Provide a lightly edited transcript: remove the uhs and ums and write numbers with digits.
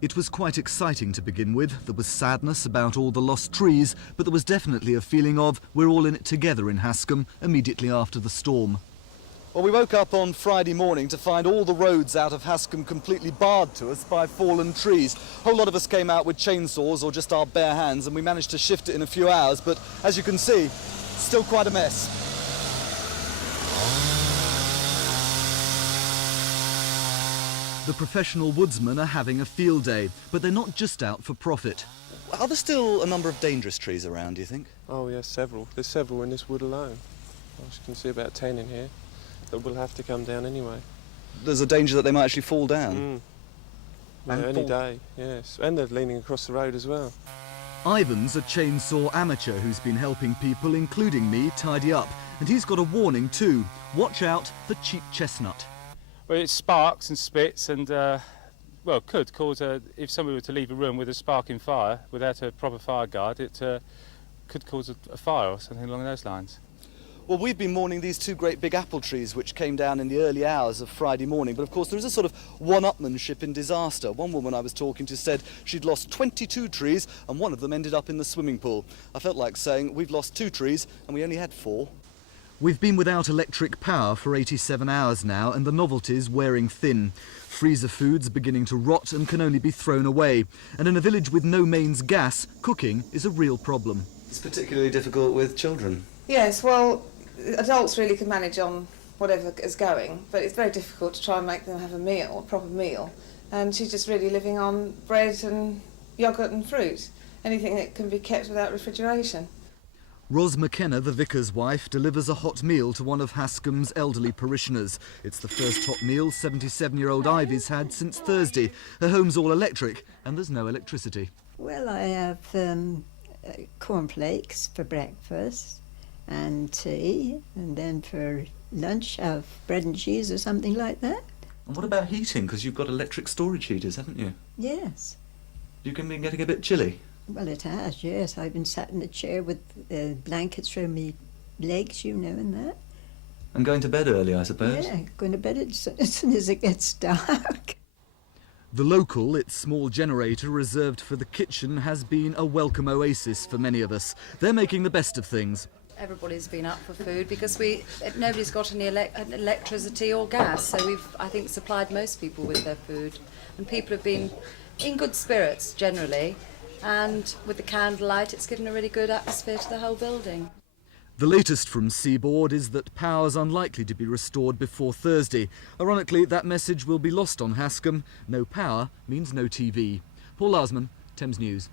It was quite exciting to begin with. There was sadness about all the lost trees, but there was definitely a feeling of we're all in it together in Hascombe immediately after the storm. Well, we woke up on Friday morning to find all the roads out of Hascombe completely barred to us by fallen trees. A whole lot of us came out with chainsaws or just our bare hands, and we managed to shift it in a few hours, but as you can see, still quite a mess. The professional woodsmen are having a field day, but they're not just out for profit. Are there still a number of dangerous trees around, do you think? Oh yes, several. There's several in this wood alone. As you can see, about 10 in here that will have to come down anyway. There's a danger that they might actually fall down? Yeah, any day, yes. And they're leaning across the road as well. Ivan's a chainsaw amateur who's been helping people, including me, tidy up. And he's got a warning too. Watch out for cheap chestnut. Well, it sparks and spits and, well, could cause if somebody were to leave a room with a sparking fire without a proper fire guard, it could cause a fire or something along those lines. Well, we've been mourning these two great big apple trees which came down in the early hours of Friday morning, but of course there is a sort of one-upmanship in disaster. One woman I was talking to said she'd lost 22 trees and one of them ended up in the swimming pool. I felt like saying we've lost 2 trees and we only had 4. We've been without electric power for 87 hours now, and the novelty's wearing thin. Freezer food's beginning to rot and can only be thrown away. And in a village with no mains gas, cooking is a real problem. It's particularly difficult with children. Yes, well, adults really can manage on whatever is going, but it's very difficult to try and make them have a meal, a proper meal. And she's just really living on bread and yoghurt and fruit, anything that can be kept without refrigeration. Ros McKenna, the vicar's wife, delivers a hot meal to one of Hascombe's elderly parishioners. It's the first hot meal 77-year-old Ivy's had since Thursday. Her home's all electric and there's no electricity. Well, I have cornflakes for breakfast and tea, and then for lunch I have bread and cheese or something like that. And what about heating? Because you've got electric storage heaters, haven't you? Yes. You can be getting a bit chilly. Well, it has, yes. I've been sat in a chair with blankets around my legs, you know, and that. And going to bed early, I suppose? Yeah, going to bed as soon as it gets dark. The local, its small generator reserved for the kitchen, has been a welcome oasis for many of us. They're making the best of things. Everybody's been up for food because nobody's got any electricity or gas, so we've, I think, supplied most people with their food. And people have been in good spirits, generally. And with the candlelight, it's given a really good atmosphere to the whole building. The latest from Seaboard is that power's unlikely to be restored before Thursday. Ironically, that message will be lost on Hascombe. No power means no TV. Paul Larsman, Thames News.